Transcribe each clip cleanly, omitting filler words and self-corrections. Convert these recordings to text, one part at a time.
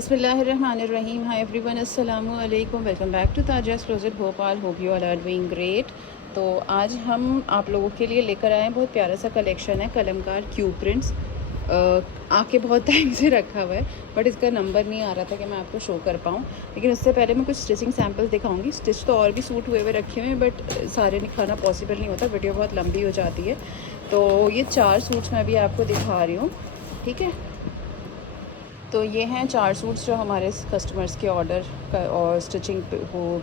बिस्मिल्लाहिर्रहमानिर्रहीम। हाय एवरीवन, अस्सलामु अलैकुम। Welcome back to Tajas closet Bhopal. Hope you all are doing great. तो आज हम आप लोगों के लिए लेकर आए हैं बहुत प्यारा सा कलेक्शन है कलमकार क्यू प्रिंट्स। आके बहुत टाइम से रखा हुआ है बट इसका नंबर नहीं आ रहा था कि मैं आपको शो कर पाऊँ। लेकिन उससे पहले मैं कुछ स्टिचिंग सैम्पल्स दिखाऊंगी। स्टिच तो और भी सूट हुए हुए रखे हुए हैं बट सारे दिखाना पॉसिबल नहीं होता, वीडियो बहुत लंबी हो जाती है। तो ये 4 सूट्स मैं अभी आपको दिखा रही हूँ, ठीक है। तो ये हैं 4 सूट्स जो हमारे कस्टमर्स के ऑर्डर और स्टिचिंग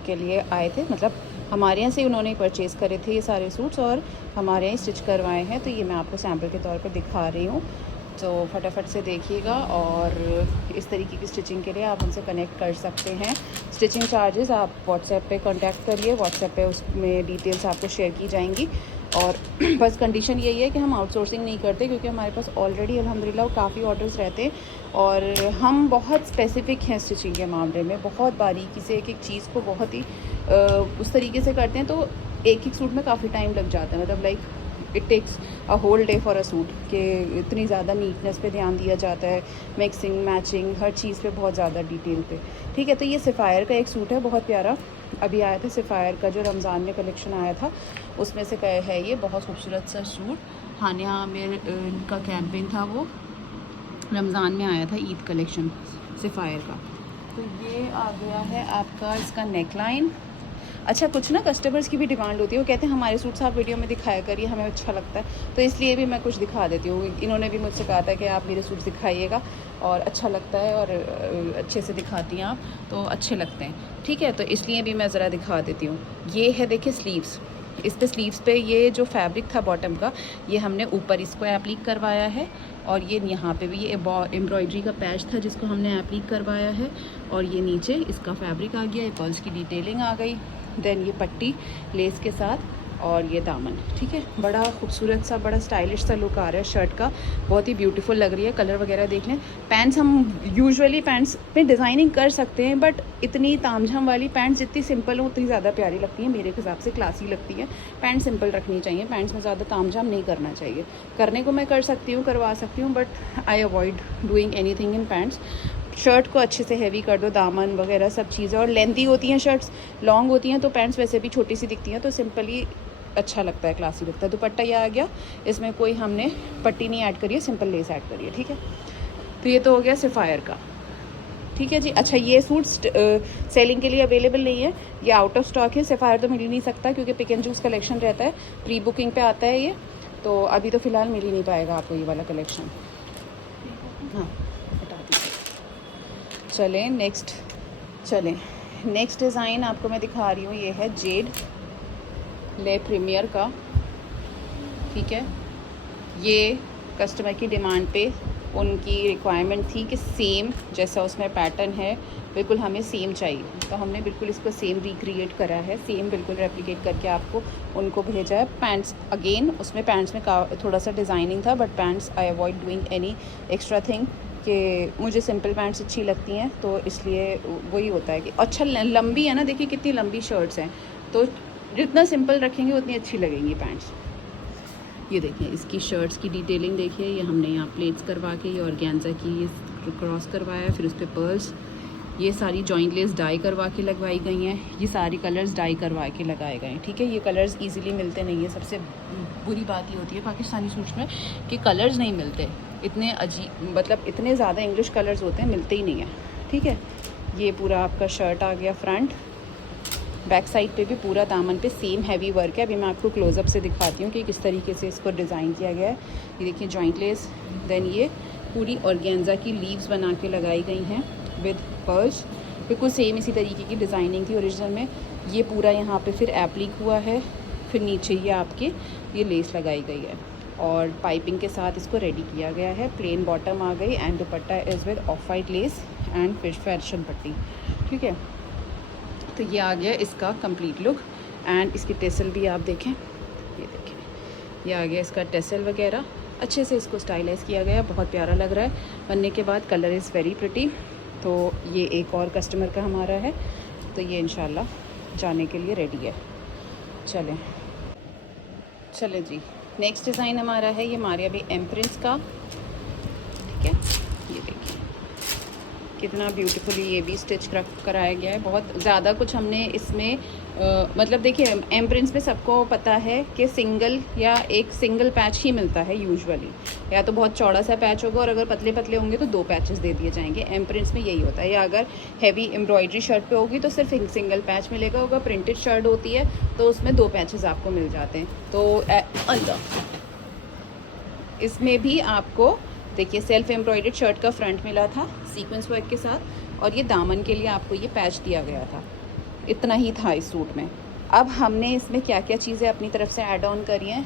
के लिए आए थे। मतलब हमारे यहाँ से उन्होंने परचेज़ करे थे ये सारे सूट्स और हमारे यहाँ स्टिच करवाए हैं। तो ये मैं आपको सैम्पल के तौर पर दिखा रही हूँ, तो फटाफट से देखिएगा। और इस तरीके की स्टिचिंग के लिए आप हमसे कनेक्ट कर सकते हैं। स्टिचिंग चार्जेस आप व्हाट्सएप पे कांटेक्ट करिए, व्हाट्सएप पे उसमें डिटेल्स आपको शेयर की जाएंगी। और बस कंडीशन यही है कि हम आउटसोर्सिंग नहीं करते, क्योंकि हमारे पास ऑलरेडी अल्हम्दुलिल्लाह काफ़ी ऑर्डर्स रहते हैं और हम बहुत स्पेसिफ़िक हैं स्टिचिंग के मामले में। बहुत बारीकी से एक एक चीज़ को बहुत ही उस तरीके से करते हैं, तो एक सूट में काफ़ी टाइम लग जाता है। मतलब like it takes a whole day for a suit कि इतनी ज़्यादा नीटनेस पे ध्यान दिया जाता है, मिक्सिंग मैचिंग हर चीज़ पे बहुत ज़्यादा डिटेल पे, ठीक है। तो ये सफ़ायर का एक सूट है, बहुत प्यारा अभी आया था। सफ़ायर का जो रमज़ान में कलेक्शन आया था उसमें से है ये बहुत खूबसूरत सा सूट। हानिया आमिर का कैंपेन था, वो रमज़ान में आया था, ईद कलेक्शन सफ़ायर का। तो ये आ गया है आपका इसका नेक लाइन। अच्छा, कुछ ना कस्टमर्स की भी डिमांड होती है, वो कहते हैं हमारे सूट्स आप वीडियो में दिखाया करिए, हमें अच्छा लगता है, तो इसलिए भी मैं कुछ दिखा देती हूँ। इन्होंने भी मुझसे कहा था कि आप मेरे सूट्स दिखाइएगा और अच्छा लगता है और अच्छे से दिखाती हैं आप, तो अच्छे लगते हैं, ठीक है। तो इसलिए भी मैं ज़रा दिखा देती हूँ। ये है, देखिए स्लीव्स। इस पे स्लीव्स पे ये जो फैब्रिक था बॉटम का, ये हमने ऊपर इसको एप्लीक करवाया है। और ये यहाँ पे भी ये एम्ब्रॉयडरी का पैच था जिसको हमने एप्लीक करवाया है। और ये नीचे इसका फैब्रिक आ गया, ये पर्ल्स की डिटेलिंग आ गई। देन ये पट्टी लेस के साथ और ये दामन, ठीक है। बड़ा खूबसूरत सा, बड़ा स्टाइलिश सा लुक आ रहा है शर्ट का, बहुत ही ब्यूटीफुल लग रही है। कलर वगैरह देख लें। पैंट्स हम यूजुअली पैंट्स में डिज़ाइनिंग कर सकते हैं, बट इतनी तामझाम वाली पैंट्स जितनी सिंपल हो उतनी ज़्यादा प्यारी लगती है, मेरे हिसाब से क्लासी लगती है। पैंट सिंपल रखनी चाहिए, पैंट्स में ज़्यादा तामझाम नहीं करना चाहिए। करने को मैं कर सकती हूँ, करवा सकती हूँ, but I avoid doing anything in pants. Shirt को अच्छे से हैवी कर दो, दामन वगैरह सब चीज़ें। और लेंथी होती हैं शर्ट्स, लॉन्ग होती हैं, तो पैंट्स वैसे भी छोटी सी दिखती हैं, तो सिंपली अच्छा लगता है, क्लासी लगता है। दुपट्टा ये आ गया, इसमें कोई हमने पट्टी नहीं ऐड करी है, सिंपल लेस ऐड करी है, ठीक है। तो ये तो हो गया सफ़ायर का, ठीक है जी। अच्छा, ये सूट सेलिंग के लिए अवेलेबल नहीं है, ये आउट ऑफ स्टॉक है। सफ़ायर तो मिल ही नहीं सकता क्योंकि पिक एंड चूज़ कलेक्शन रहता है, प्री बुकिंग पे आता है ये, तो अभी तो फ़िलहाल मिल ही नहीं पाएगा आपको ये वाला कलेक्शन। हाँ, हटा दीजिए। चलें नेक्स्ट डिज़ाइन आपको मैं दिखा रही हूँ। ये है जेड ले प्रीमियर का, ठीक है। ये कस्टमर की डिमांड पे उनकी रिक्वायरमेंट थी कि सेम जैसा उसमें पैटर्न है बिल्कुल हमें सेम चाहिए, तो हमने बिल्कुल इसको सेम रिक्रिएट करा है, सेम बिल्कुल रेप्लिकेट करके आपको उनको भेजा है। पैंट्स अगेन उसमें पैंट्स में थोड़ा सा डिज़ाइनिंग था, but pants I avoid doing any extra thing कि मुझे सिंपल पैंट्स अच्छी लगती हैं, तो इसलिए वही होता है कि अच्छा लंबी है ना, देखिए कितनी लंबी शर्ट्स हैं, तो जितना सिंपल रखेंगे उतनी अच्छी लगेंगी पैंट्स। ये देखिए इसकी शर्ट्स की डिटेलिंग देखिए, ये हमने यहाँ प्लेट्स करवा के ये ऑर्गेन्जा की ये क्रॉस करवाया, फिर उस पर पर्ल्स, ये सारी जॉइंट लेस डाई करवा के लगवाई गई हैं, ये सारी कलर्स डाई करवा के लगाए गए हैं, ठीक है। ये कलर्स इजीली मिलते नहीं है, सबसे बुरी बात ये होती है पाकिस्तानी सूट्स में कि कलर्स नहीं मिलते, इतने अजीब, मतलब इतने ज़्यादा इंग्लिश कलर्स होते हैं, मिलते ही नहीं है, ठीक है। ये पूरा आपका शर्ट आ गया फ्रंट, बैक साइड पे भी पूरा दामन पे सेम हैवी वर्क है। अभी मैं आपको क्लोज़अप से दिखाती हूँ कि किस तरीके से इसको डिज़ाइन किया गया है। ये देखिए जॉइंट लेस, देन ये पूरी ऑर्गेन्जा की लीव्स बना के लगाई गई हैं विद पर्ल्स, बिल्कुल सेम इसी तरीके की डिज़ाइनिंग थी ओरिजिनल में। ये पूरा यहाँ पे फिर एप्लिक हुआ है, फिर नीचे ये आपके ये लेस लगाई गई है और पाइपिंग के साथ इसको रेडी किया गया है। प्लेन बॉटम आ गई and dupatta is with of white less and fish fashion पट्टी, ठीक है। तो ये आ गया इसका कंप्लीट लुक एंड इसकी टेसल भी आप देखें, ये देखें, ये आ गया इसका टेसल वगैरह, अच्छे से इसको स्टाइलाइज़ किया गया, बहुत प्यारा लग रहा है बनने के बाद। Colour is very pretty. तो ये एक और कस्टमर का हमारा है, तो ये इंशाल्लाह जाने के लिए रेडी है। चलें जी, नेक्स्ट डिज़ाइन हमारा है ये मारिया बी एम्प्रिंस का, ठीक है। ये देखिए कितना ब्यूटीफुली ये भी स्टिच कराया गया है। बहुत ज़्यादा कुछ हमने इसमें मतलब देखिए एम प्रिंट्स में सबको पता है कि सिंगल या एक सिंगल पैच ही मिलता है यूजुअली, या तो बहुत चौड़ा सा पैच होगा और अगर पतले पतले होंगे तो 2 पैचेस दे दिए जाएंगे। एम प्रिंट्स में यही होता है, या अगर हैवी एम्ब्रॉयडरी शर्ट पे होगी तो सिर्फ एक सिंगल पैच मिलेगा, अगर प्रिंटेड शर्ट होती है तो उसमें 2 पैचेस आपको मिल जाते हैं। तो अल्लाह, इसमें भी आपको देखिए सेल्फ एम्ब्रॉयडर्ड शर्ट का फ्रंट मिला था सीक्वेंस वर्क के साथ, और ये दामन के लिए आपको ये पैच दिया गया था। इतना ही था इस सूट में। अब हमने इसमें क्या क्या चीज़ें अपनी तरफ से ऐड ऑन करी हैं,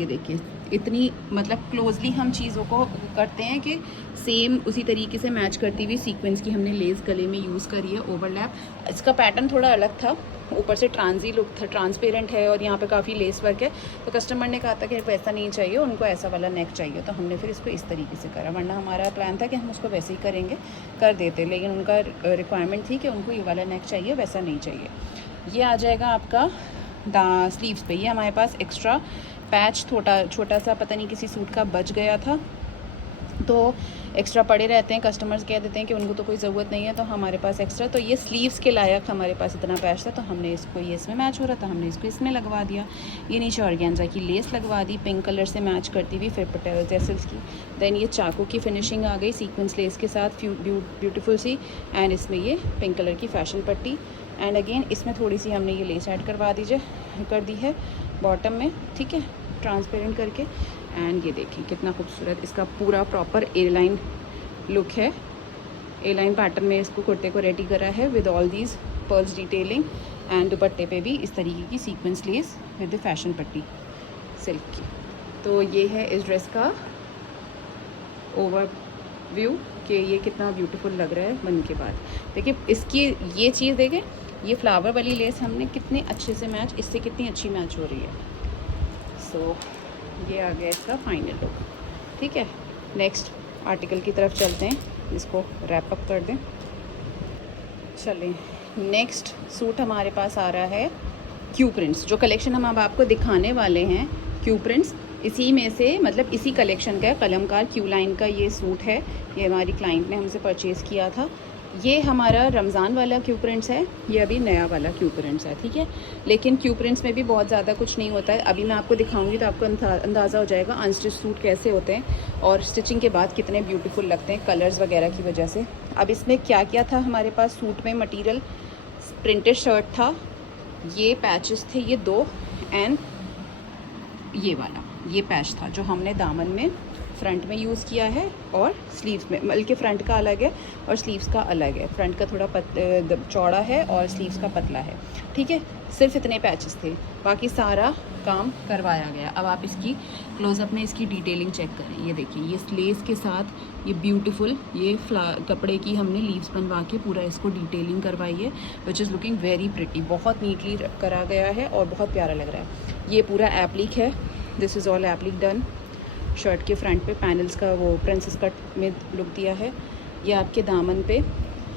ये देखिए इतनी मतलब क्लोजली हम चीज़ों को करते हैं कि सेम उसी तरीके से मैच करती हुई सीक्वेंस की हमने लेस गले में यूज़ करी है, ओवरलैप। इसका पैटर्न थोड़ा अलग था, ऊपर से ट्रांजी लुक था, ट्रांसपेरेंट है और यहाँ पे काफ़ी लेस वर्क है। तो कस्टमर ने कहा था कि वैसा नहीं चाहिए, उनको ऐसा वाला नेक चाहिए, तो हमने फिर इसको इस तरीके से करा। वरना हमारा प्लान था कि हम उसको वैसे ही करेंगे, कर देते, लेकिन उनका रिक्वायरमेंट थी कि उनको ये वाला नेक चाहिए, वैसा नहीं चाहिए। ये आ जाएगा आपका स्लीव्स पे। ये हमारे पास एक्स्ट्रा पैच छोटा सा पता नहीं किसी सूट का बच गया था, तो एक्स्ट्रा पड़े रहते हैं। कस्टमर्स कह देते हैं कि उनको तो कोई ज़रूरत नहीं है, तो हमारे पास एक्स्ट्रा, तो ये स्लीव्स के लायक हमारे पास इतना पैच था, तो हमने इसको, ये इसमें मैच हो रहा था, हमने इसको इसमें लगवा दिया। ये नीचे ऑर्गेन्जा की लेस लगवा दी पिंक कलर से मैच करती हुई, फिर पटेल टेसल्स की। देन ये चाकू की फिनिशिंग आ गई सीक्वेंस लेस के साथ, ब्यूटीफुल सी, एंड इसमें ये पिंक कलर की फैशन पट्टी, एंड अगेन इसमें थोड़ी सी हमने ये लेस ऐड कर दी है बॉटम में, ठीक है, ट्रांसपेरेंट करके। एंड ये देखिए कितना खूबसूरत इसका पूरा प्रॉपर ए लाइन लुक है। ए लाइन पैटर्न में इसको कुर्ते को रेडी करा है with all these pearls detailing, and दुपट्टे पे भी इस तरीके की सीक्वेंस लेस विद फैशन पट्टी सिल्क की। तो ये है इस ड्रेस का ओवरव्यू कि ये कितना ब्यूटीफुल लग रहा है बनने के बाद। देखिए इसकी ये चीज़ देखें, ये फ्लावर वाली लेस हमने कितने अच्छे से मैच, इससे कितनी अच्छी मैच हो रही है। सो ये आ गया इसका फाइनल लुक, ठीक है। नेक्स्ट आर्टिकल की तरफ चलते हैं, इसको रैप अप कर दें। चलें, नेक्स्ट सूट हमारे पास आ रहा है क्यू प्रिंट्स। जो कलेक्शन हम अब आपको दिखाने वाले हैं क्यू प्रिंट्स, इसी में से मतलब इसी कलेक्शन का कलमकार क्यू लाइन का ये सूट है। ये हमारी क्लाइंट ने हमसे परचेज़ किया था। ये हमारा रमज़ान वाला क्यू प्रिंट्स है, ये अभी नया वाला क्यू प्रिंट्स है, ठीक है। लेकिन क्यू प्रिंट्स में भी बहुत ज़्यादा कुछ नहीं होता है, अभी मैं आपको दिखाऊंगी तो आपको अंदाज़ा हो जाएगा अनस्टिच सूट कैसे होते हैं और स्टिचिंग के बाद कितने ब्यूटीफुल लगते हैं कलर्स वगैरह की वजह से। अब इसमें क्या क्या था हमारे पास सूट में मटीरियल, प्रिंटेड शर्ट था, ये पैचेस थे ये 2, एंड ये वाला ये पैच था जो हमने दामन में फ्रंट में यूज़ किया है और स्लीव्स में, बल्कि फ्रंट का अलग है और स्लीव्स का अलग है। फ्रंट का थोड़ा चौड़ा है और स्लीव्स का पतला है, ठीक है। सिर्फ इतने पैचेस थे, बाकी सारा काम करवाया गया। अब आप इसकी क्लोज़अप में इसकी डिटेलिंग चेक करें। ये देखिए ये लेस के साथ ये ब्यूटीफुल ये कपड़े की हमने लीव्स बनवा के पूरा इसको डिटेलिंग करवाई है, which is looking very pretty. बहुत नीटली करा गया है और बहुत प्यारा लग रहा है। ये पूरा एप्लिक है, this is all applique done. Shirt के फ्रंट पे पैनल्स का वो प्रिंसेस कट में लुक दिया है। ये आपके दामन पे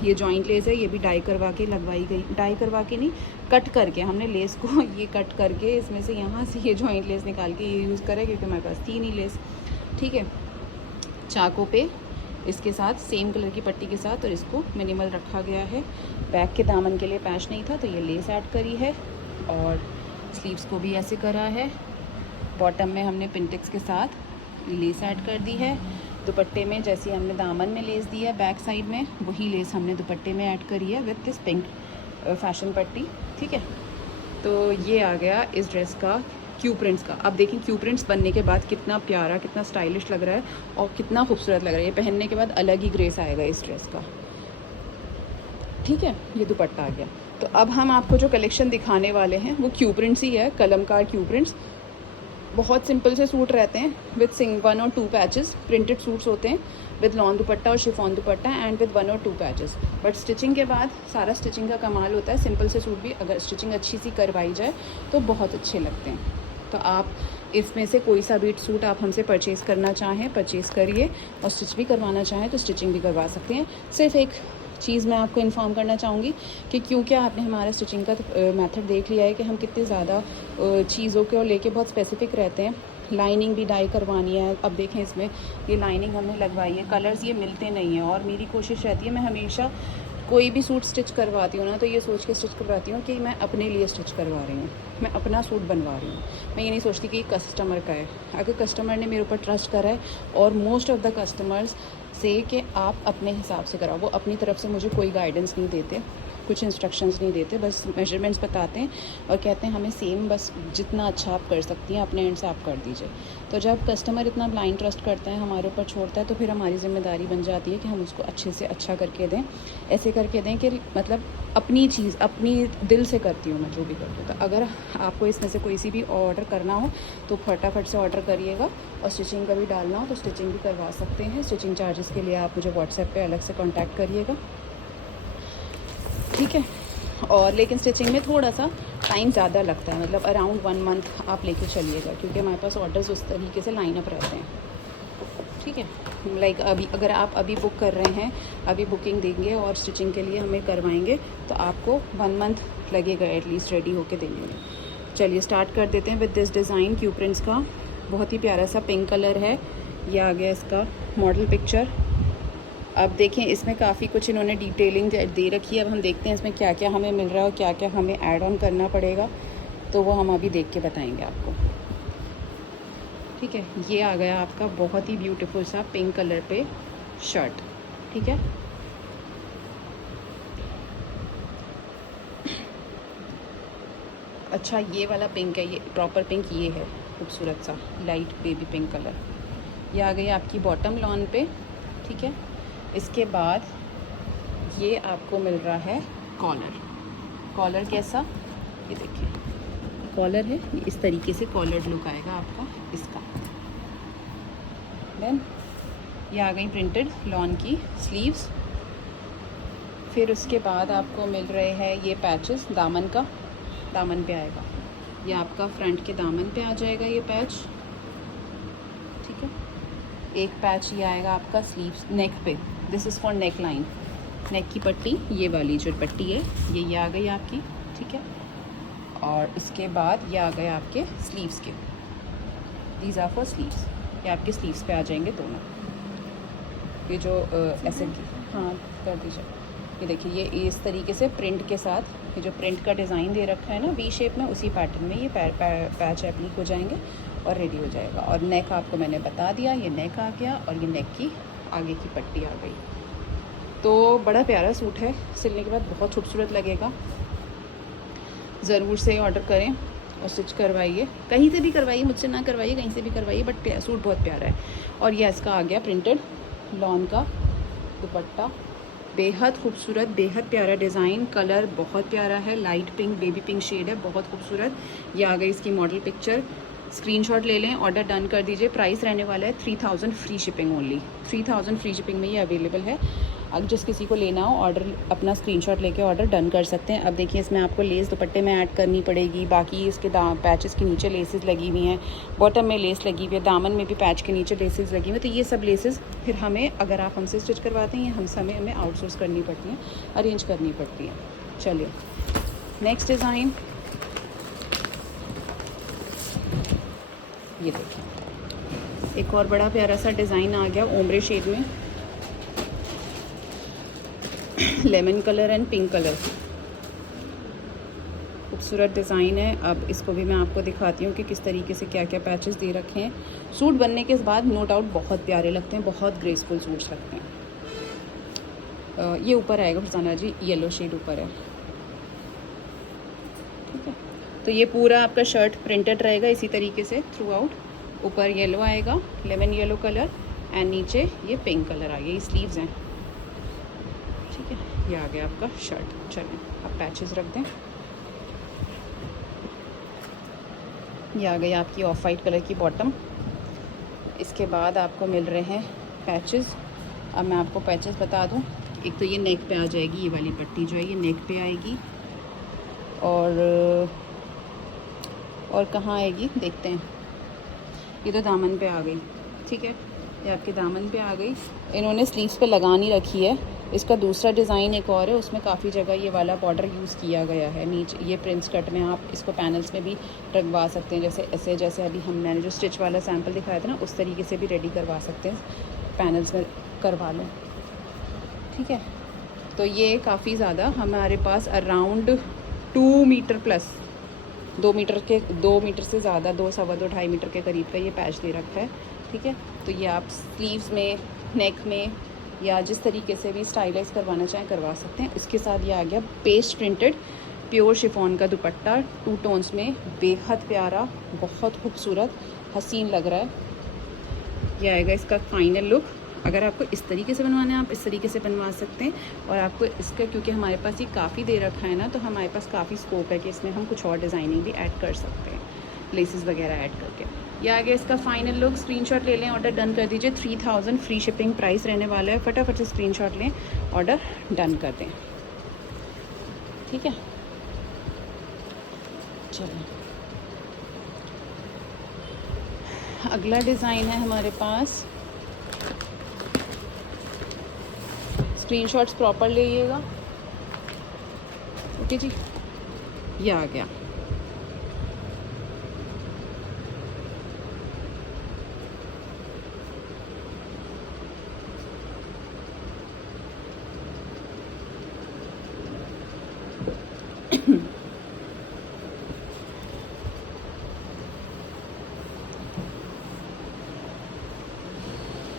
ये जॉइंट लेस है, ये भी डाई करवा के लगवाई गई, डाई करवा के नहीं कट करके हमने लेस को ये कट करके इसमें से यहाँ से ये जॉइंट लेस निकाल के ये यूज़ करें क्योंकि हमारे पास थी नहीं लेस, ठीक है। चाकों पे इसके साथ सेम कलर की पट्टी के साथ और इसको मिनिमल रखा गया है। बैक के दामन के लिए पैच नहीं था तो ये लेस ऐड करी है और स्लीव्स को भी ऐसे करा है। बॉटम में हमने पिंटेक्स के साथ लेस ऐड कर दी है। दुपट्टे में जैसे हमने दामन में लेस दी है बैक साइड में, वही लेस हमने दुपट्टे में ऐड करी है विद दिस पिंक फैशन पट्टी, ठीक है। तो ये आ गया इस ड्रेस का क्यू प्रिंट्स का। अब देखें क्यू प्रिंट्स बनने के बाद कितना प्यारा, कितना स्टाइलिश लग रहा है और कितना खूबसूरत लग रहा है। ये पहनने के बाद अलग ही ग्रेस आएगा इस ड्रेस का, ठीक है। ये दुपट्टा आ गया। तो अब हम आपको जो कलेक्शन दिखाने वाले हैं वो क्यू प्रिंट्स ही है, कलमकार क्यू प्रिंट्स। बहुत सिंपल से सूट रहते हैं विद 1 और 2 पैचेस। प्रिंटेड सूट्स होते हैं विद लॉन दुपट्टा और शिफॉन दुपट्टा एंड विद 1 और 2 पैचेस। बट स्टिचिंग के बाद सारा स्टिचिंग का कमाल होता है। सिंपल से सूट भी अगर स्टिचिंग अच्छी सी करवाई जाए तो बहुत अच्छे लगते हैं। तो आप इसमें से कोई सा भी सूट आप हमसे परचेज़ करना चाहें परचेज़ करिए, और स्टिच भी करवाना चाहें तो स्टिचिंग भी करवा सकते हैं। सिर्फ एक चीज़ मैं आपको इन्फॉर्म करना चाहूँगी कि क्योंकि आपने हमारा स्टिचिंग का मेथड देख लिया है कि हम कितने ज़्यादा चीज़ों को लेके बहुत स्पेसिफिक रहते हैं, लाइनिंग भी डाई करवानी है। अब देखें इसमें ये लाइनिंग हमने लगवाई है, कलर्स ये मिलते नहीं हैं और मेरी कोशिश रहती है मैं हमेशा कोई भी सूट स्टिच करवाती हूँ ना तो ये सोच के स्टिच करवाती हूँ कि मैं अपने लिए स्टिच करवा रही हूँ, मैं अपना सूट बनवा रही हूँ। मैं ये नहीं सोचती कि कस्टमर का है। अगर कस्टमर ने मेरे ऊपर ट्रस्ट करा है, और मोस्ट ऑफ़ द कस्टमर्स से कि आप अपने हिसाब से कराओ, वो अपनी तरफ से मुझे कोई गाइडेंस नहीं देते, कुछ इंस्ट्रक्शंस नहीं देते, बस मेजरमेंट्स बताते हैं और कहते हैं हमें सेम बस जितना अच्छा आप कर सकती हैं अपने एंड से आप कर दीजिए। तो जब कस्टमर इतना ब्लाइंड ट्रस्ट करता है, हमारे ऊपर छोड़ता है, तो फिर हमारी ज़िम्मेदारी बन जाती है कि हम उसको अच्छे से अच्छा करके दें, ऐसे करके दें कि मतलब अपनी चीज़ अपनी दिल से करती हूँ मैं जो भी करती हूँ। तो अगर आपको इसमें से कोई सी भी ऑर्डर करना हो तो फटाफट से ऑर्डर करिएगा, और स्टिचिंग का भी डालना हो तो स्टिचिंग भी करवा सकते हैं। स्टिचिंग चार्जेस के लिए आप मुझे व्हाट्सएप पे अलग से कांटेक्ट करिएगा, ठीक है। और लेकिन स्टिचिंग में थोड़ा सा टाइम ज़्यादा लगता है, मतलब अराउंड 1 मंथ आप लेके चलिएगा, क्योंकि हमारे पास ऑर्डर्स उस तरीके से लाइन अप रहते हैं, ठीक है। लाइक अभी अगर आप अभी बुक कर रहे हैं, अभी बुकिंग देंगे और स्टिचिंग के लिए हमें करवाएंगे तो आपको 1 मंथ लगेगा एटलीस्ट रेडी होके देने में। चलिए स्टार्ट कर देते हैं with this design Q prints का। बहुत ही प्यारा सा पिंक कलर है, ये आ गया इसका मॉडल पिक्चर। अब देखें इसमें काफ़ी कुछ इन्होंने डिटेलिंग दे रखी है। अब हम देखते हैं इसमें क्या क्या हमें मिल रहा है और क्या क्या हमें ऐड ऑन करना पड़ेगा, तो वो हम अभी देख के बताएंगे आपको, ठीक है। ये आ गया आपका बहुत ही ब्यूटीफुल सा पिंक कलर पे शर्ट, ठीक है। अच्छा ये वाला पिंक है, ये प्रॉपर पिंक ये है, खूबसूरत सा लाइट बेबी पिंक कलर। ये आ गई आपकी बॉटम लॉन पे, ठीक है। इसके बाद ये आपको मिल रहा है कॉलर। कॉलर कैसा, ये देखिए कॉलर है, ये इस तरीके से कॉलर लुक आएगा आपका इसका। देन ये आ गई प्रिंटेड लॉन की स्लीव्स। फिर उसके बाद आपको मिल रहे हैं ये पैचेस, दामन का, दामन पे आएगा ये आपका, फ्रंट के दामन पे आ जाएगा ये पैच, ठीक है। एक पैच ये आएगा आपका स्लीव्स नेक पे, this is for neckline, neck की पट्टी, ये वाली जो पट्टी है ये आ गई आपकी, ठीक है। और इसके बाद ये आ गए आपके स्लीव्स के, दीज आर फॉर स्लीव्स, ये आपके स्लीव्स पे आ जाएंगे दोनों। ये जो ऐसे की, हाँ कर दीजिए, ये देखिए ये इस तरीके से प्रिंट के साथ, ये जो प्रिंट का डिज़ाइन दे रखा है ना वी शेप में, उसी पैटर्न में ये पैच एप्लीक हो जाएंगे और रेडी हो जाएगा। और नेक आपको मैंने बता दिया, ये नेक आ गया और ये नेक की आगे की पट्टी आ गई। तो बड़ा प्यारा सूट है, सिलने के बाद बहुत खूबसूरत लगेगा। ज़रूर से ऑर्डर करें और स्टिच करवाइए, कहीं से भी करवाइए, मुझसे ना करवाइए, कहीं से भी करवाइए, बट सूट बहुत प्यारा है। और ये इसका आ गया प्रिंटेड लॉन का दुपट्टा, बेहद खूबसूरत, बेहद प्यारा डिज़ाइन, कलर बहुत प्यारा है, light pink baby pink shade है, बहुत खूबसूरत। ये आ गई इसकी मॉडल पिक्चर, स्क्रीनशॉट ले लें, ऑर्डर डन कर दीजिए। प्राइस रहने वाला है 3000 free shipping only, 3000 free shipping में ये अवेलेबल है। अगर जिस किसी को लेना हो ऑर्डर अपना स्क्रीनशॉट लेके ऑर्डर डन कर सकते हैं। अब देखिए इसमें आपको लेस दुपट्टे में ऐड करनी पड़ेगी, बाकी इसके पैचेस के नीचे लेसेस लगी हुई हैं, बॉटम में लेस लगी हुई है, दामन में भी पैच के नीचे लेसेस लगी हुई हैं। तो ये सब लेसेस फिर हमें, अगर आप हमसे स्टिच करवाते हैं, हमें आउटसोर्स करनी पड़ती हैं, अरेंज करनी पड़ती हैं। चलिए नेक्स्ट डिज़ाइन, ये देखिए एक और बड़ा प्यारा सा डिज़ाइन आ गया ओम्ब्रे शेड में, lemon colour and pink colour, खूबसूरत डिज़ाइन है। अब इसको भी मैं आपको दिखाती हूँ कि किस तरीके से क्या क्या पैचेस दे रखे हैं। सूट बनने के बाद नो डाउट बहुत प्यारे लगते हैं, बहुत ग्रेसफुल सूट्स लगते हैं। ये ऊपर आएगा फरजाना जी, येलो शेड ऊपर है, ठीक है। तो ये पूरा आपका शर्ट प्रिंटेड रहेगा इसी तरीके से थ्रू आउट, ऊपर येलो आएगा, लेमन येलो कलर, एंड नीचे ये पिंक कलर आ गया, ये स्लीव्स हैं, ठीक है। ये आ गया आपका शर्ट। चलें अब पैचेस रख दें। ये आ गई आपकी ऑफ वाइट कलर की बॉटम, इसके बाद आपको मिल रहे हैं पैचेस। अब मैं आपको पैचेस बता दूं, एक तो ये नेक पे आ जाएगी, ये वाली पट्टी जो है ये नेक पे आएगी, और कहाँ आएगी देखते हैं, ये तो दामन पे आ गई, ठीक है। ये आपके दामन पे आ गई, इन्होंने स्लीव्स पे लगा नहीं रखी है, इसका दूसरा डिज़ाइन एक और है, उसमें काफ़ी जगह ये वाला बॉर्डर यूज़ किया गया है नीचे। ये प्रिंस कट में आप इसको पैनल्स में भी रखवा मैंने जैसे ऐसे, जैसे अभी मैंने जो स्टिच वाला सैम्पल दिखाया था ना, उस तरीके से भी रेडी करवा सकते हैं, पैनल्स में करवा लें। ठीक है, तो ये काफ़ी ज़्यादा हमारे पास अराउंड 2 मीटर प्लस 2 मीटर से ज़्यादा 2 सवा 2 2.5 मीटर के करीब का ये पैच दे रखा है। ठीक है, तो ये आप स्लीव्स में, नेक में या जिस तरीके से भी स्टाइलाइज करवाना चाहें करवा सकते हैं। इसके साथ ये आ गया पेस्ट प्रिंटेड प्योर शिफॉन का दुपट्टा 2 टोन्स में, बेहद प्यारा, बहुत खूबसूरत, हसीन लग रहा है। ये आएगा इसका फाइनल लुक। अगर आपको इस तरीके से बनवाना है आप इस तरीके से बनवा सकते हैं, और आपको इसका, क्योंकि हमारे पास ये काफ़ी दे रखा है ना, तो हमारे पास काफ़ी स्कोप है कि इसमें हम कुछ और डिज़ाइनिंग भी ऐड कर सकते हैं, लेसेस वगैरह ऐड करके। ये आ गया इसका फाइनल लुक। स्क्रीनशॉट ले लें, ऑर्डर डन कर दीजिए। 3000 फ्री शिपिंग प्राइस रहने वाला है। फटाफट से स्क्रीनशॉट लें, ऑर्डर डन कर दें। ठीक है, चलो अगला डिज़ाइन है हमारे पास। स्क्रीनशॉट्स प्रॉपर लीजिएगा। ओके जी, ये आ गया।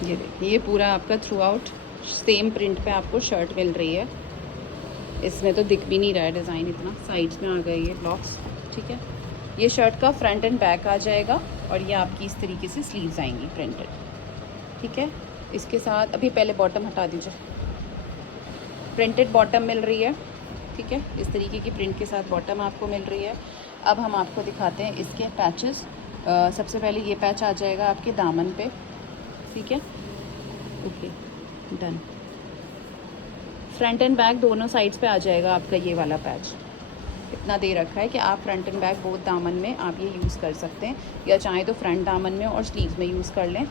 ये देखिए, ये पूरा आपका थ्रू आउट सेम प्रिंट पे आपको शर्ट मिल रही है। इसमें तो दिख भी नहीं रहा है डिज़ाइन इतना, साइड्स में आ गए ये ब्लॉक्स। ठीक है, ये शर्ट का फ्रंट एंड बैक आ जाएगा, और ये आपकी इस तरीके से स्लीव्स आएंगी प्रिंटेड। ठीक है, इसके साथ अभी पहले बॉटम हटा दीजिए, प्रिंटेड बॉटम मिल रही है। ठीक है, इस तरीके की प्रिंट के साथ बॉटम आपको मिल रही है। अब हम आपको दिखाते हैं इसके पैचेस। सबसे पहले ये पैच आ जाएगा आपके दामन पे। ठीक है, okay done. Front end back दोनों साइड्स पे आ जाएगा आपका ये वाला पैच। इतना दे रखा है कि आप फ्रंट एंड बैक बोथ दामन में आप ये यूज़ कर सकते हैं, या चाहें तो फ्रंट दामन में और स्लीव्स में यूज़ कर लें।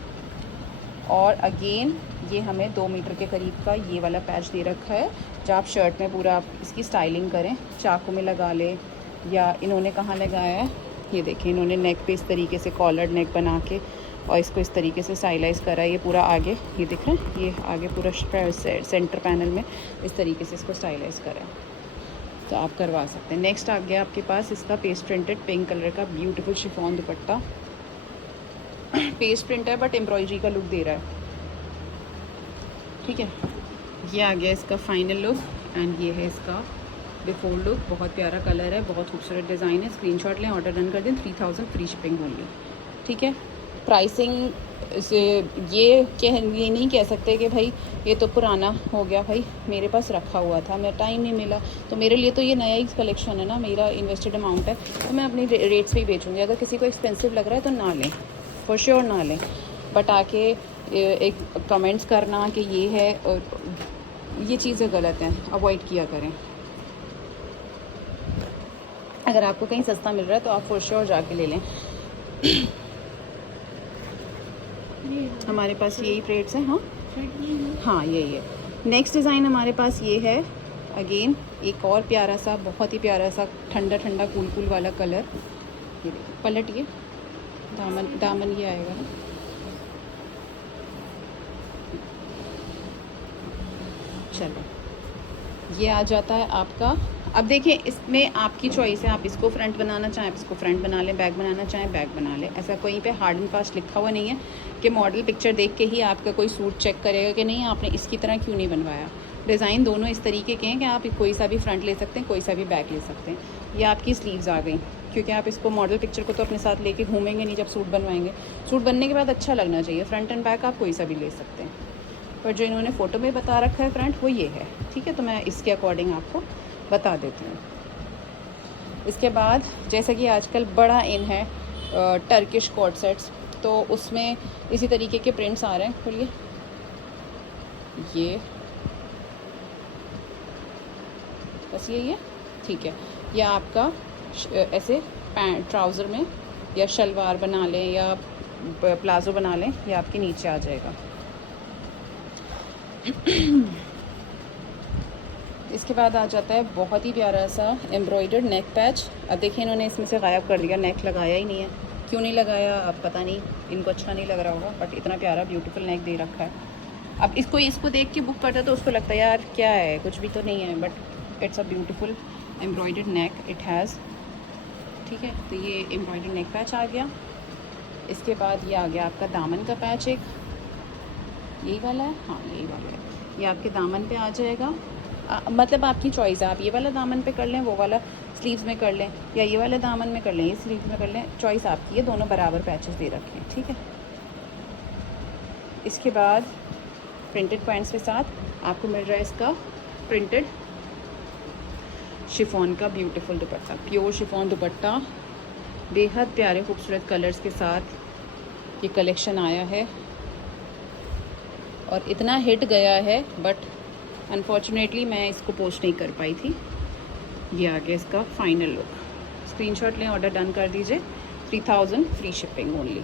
और अगेन ये हमें 2 मीटर के करीब का ये वाला पैच दे रखा है, जो आप शर्ट में पूरा आप इसकी स्टाइलिंग करें, चाकू में लगा लें, या इन्होंने कहाँ लगाया है, ये देखें, इन्होंने नेक पे इस तरीके से कॉलर नेक बना के और इसको इस तरीके से स्टाइलाइज़ करा है। ये पूरा आगे, ये दिख रहा है, ये आगे पूरा सेंटर पैनल में इस तरीके से इसको स्टाइलाइज़ करा है, तो आप करवा सकते हैं। नेक्स्ट आ गया आपके पास इसका पेस्ट प्रिंटेड पिंक कलर का ब्यूटीफुल शिफॉन दुपट्टा। पेस्ट प्रिंट है बट एम्ब्रॉयडरी का लुक दे रहा है। ठीक है, ये आ गया इसका फाइनल लुक, एंड ये है इसका बिफोर लुक। बहुत प्यारा कलर है, बहुत खूबसूरत डिज़ाइन है। स्क्रीनशॉट लें, ऑर्डर डन कर दें। 3000 फ्री शिपिंग होंगी। ठीक है, प्राइसिंग से ये नहीं कह सकते कि भाई ये तो पुराना हो गया, भाई मेरे पास रखा हुआ था, मेरा टाइम नहीं मिला, तो मेरे लिए तो ये नया ही कलेक्शन है ना, मेरा इन्वेस्टेड अमाउंट है, तो मैं अपनी रेट्स पे ही बेचूँगी। अगर किसी को एक्सपेंसिव लग रहा है तो ना लें, फॉर श्योर ना लें। बट आके एक कमेंट्स करना कि ये है, और ये चीज़ें गलत हैं, अवॉइड किया करें। अगर आपको कहीं सस्ता मिल रहा है तो आप फॉर श्योर जाके ले लें। हमारे पास यही रेट्स हैं। हाँ यही है। नेक्स्ट डिज़ाइन हमारे पास ये है। अगेन एक और प्यारा सा, बहुत ही प्यारा सा ठंडा ठंडा कूल कूल वाला कलर। ये देखिए, पलट ये दामन ये आएगा ना, चलो ये आ जाता है आपका। अब देखिए, इसमें आपकी चॉइस है, आप इसको फ्रंट बनाना चाहें आप इसको फ्रंट बना लें, बैक बनाना चाहें बैक बना लें। ऐसा कोई पे हार्ड एंड फास्ट लिखा हुआ नहीं है कि मॉडल पिक्चर देख के ही आपका कोई सूट चेक करेगा कि नहीं आपने इसकी तरह क्यों नहीं बनवाया। डिज़ाइन दोनों इस तरीके के हैं कि आप कोई सा भी फ्रंट ले सकते हैं, कोई सा भी बैक ले सकते हैं। ये आपकी स्लीव्स आ गई, क्योंकि आप इसको मॉडल पिक्चर को तो अपने साथ लेके घूमेंगे नहीं जब सूट बनवाएंगे। सूट बनने के बाद अच्छा लगना चाहिए। फ्रंट एंड बैक आप कोई सा भी ले सकते हैं, पर जो इन्होंने फ़ोटो में बता रखा है फ्रंट, वो ये है। ठीक है, तो मैं इसके अकॉर्डिंग आपको बता देती हूँ। इसके बाद जैसा कि आजकल बड़ा इन है टर्किश कॉर्ड सेट्स, तो उसमें इसी तरीके के प्रिंट्स आ रहे हैं। खोलिए, ये बस यही है। ठीक है, या आपका ऐसे पैंट ट्राउज़र में या शलवार बना लें या प्लाज़ो बना लें, या आपके नीचे आ जाएगा। इसके बाद आ जाता है बहुत ही प्यारा सा एम्ब्रॉयडर्ड नेक पैच। अब देखिए इन्होंने इसमें से गायब कर दिया, नेक लगाया ही नहीं है। क्यों नहीं लगाया अब पता नहीं, इनको अच्छा नहीं लग रहा होगा, बट इतना प्यारा ब्यूटीफुल नेक दे रखा है। अब इसको देख के बुक करता तो उसको लगता है यार क्या है, कुछ भी तो नहीं है, but it's a beautiful embroidered neck it has. ठीक है, तो ये एम्ब्रॉयडर्ड नेक पैच आ गया। इसके बाद ये आ गया आपका दामन का पैच, एक यही वाला है, हाँ यही वाला है। ये आपके दामन पे आ जाएगा। मतलब आपकी चॉइस है, आप ये वाला दामन पे कर लें, वो वाला स्लीव्स में कर लें, या ये वाले दामन में कर लें, ये स्लीव्स में कर लें, चॉइस आपकी है। दोनों बराबर पैचेस दे रखे हैं। ठीक है, इसके बाद प्रिंटेड पॉइंट्स के साथ आपको मिल रहा है इसका प्रिंटेड शिफॉन का ब्यूटीफुल दुपट्टा, प्योर शिफॉन दुपट्टा, बेहद प्यारे खूबसूरत कलर्स के साथ ये कलेक्शन आया है और इतना हिट गया है, बट अनफॉर्चुनेटली मैं इसको पोस्ट नहीं कर पाई थी। ये आ गया इसका फाइनल लुक। स्क्रीनशॉट लें, ऑर्डर डन कर दीजिए। 3000 फ्री शिपिंग ओनली,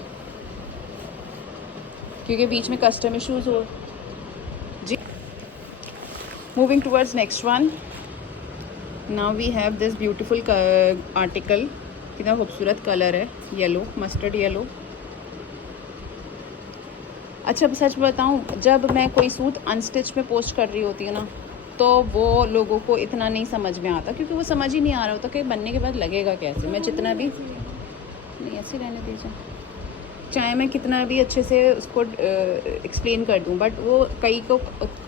क्योंकि बीच में कस्टम इशूज़ हो जी। Moving towards next one, now we have this beautiful article. कितना खूबसूरत कलर है, येलो, मस्टर्ड येलो। अच्छा सच बताऊं, जब मैं कोई सूट अनस्टिच में पोस्ट कर रही होती है ना, तो वो लोगों को इतना नहीं समझ में आता, क्योंकि वो समझ ही नहीं आ रहा होता कि बनने के बाद लगेगा कैसे। मैं जितना भी नहीं, ऐसे रहने दीजिए, चाहे मैं कितना भी अच्छे से उसको एक्सप्लेन कर दूं, बट वो कई को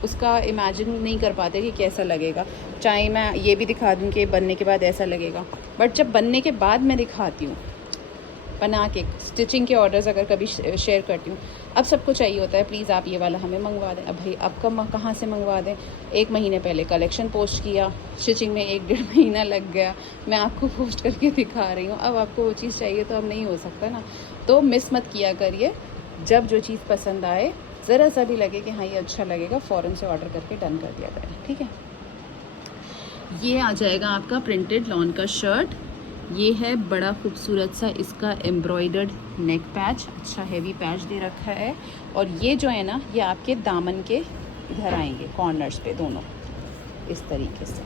उसका इमेजिन नहीं कर पाते कि कैसा लगेगा। चाहे मैं ये भी दिखा दूं कि बनने के बाद ऐसा लगेगा, बट जब बनने के बाद मैं दिखाती हूँ बना के, स्टिचिंग के ऑर्डर्स अगर कभी शेयर करती हूँ, अब सबको चाहिए होता है प्लीज़ आप ये वाला हमें मंगवा दें। अब भाई अब कहाँ से मंगवा दें? 1 महीने पहले कलेक्शन पोस्ट किया, स्टिचिंग में 1-1.5 महीना लग गया, मैं आपको पोस्ट करके दिखा रही हूँ, अब आपको वो चीज़ चाहिए तो अब नहीं हो सकता ना। तो मिस मत किया करिए, जब जो चीज़ पसंद आए, ज़रा सा भी लगे कि हाँ ये अच्छा लगेगा, फ़ौरन से ऑर्डर करके डन कर दिया करें। ठीक है, ये आ जाएगा आपका प्रिंटेड लॉन का शर्ट। ये है बड़ा खूबसूरत सा इसका एम्ब्रॉयडर्ड नेक पैच, अच्छा हैवी पैच दे रखा है। और ये जो है ना, ये आपके दामन के इधर आएंगे कॉर्नर्स पे, दोनों इस तरीके से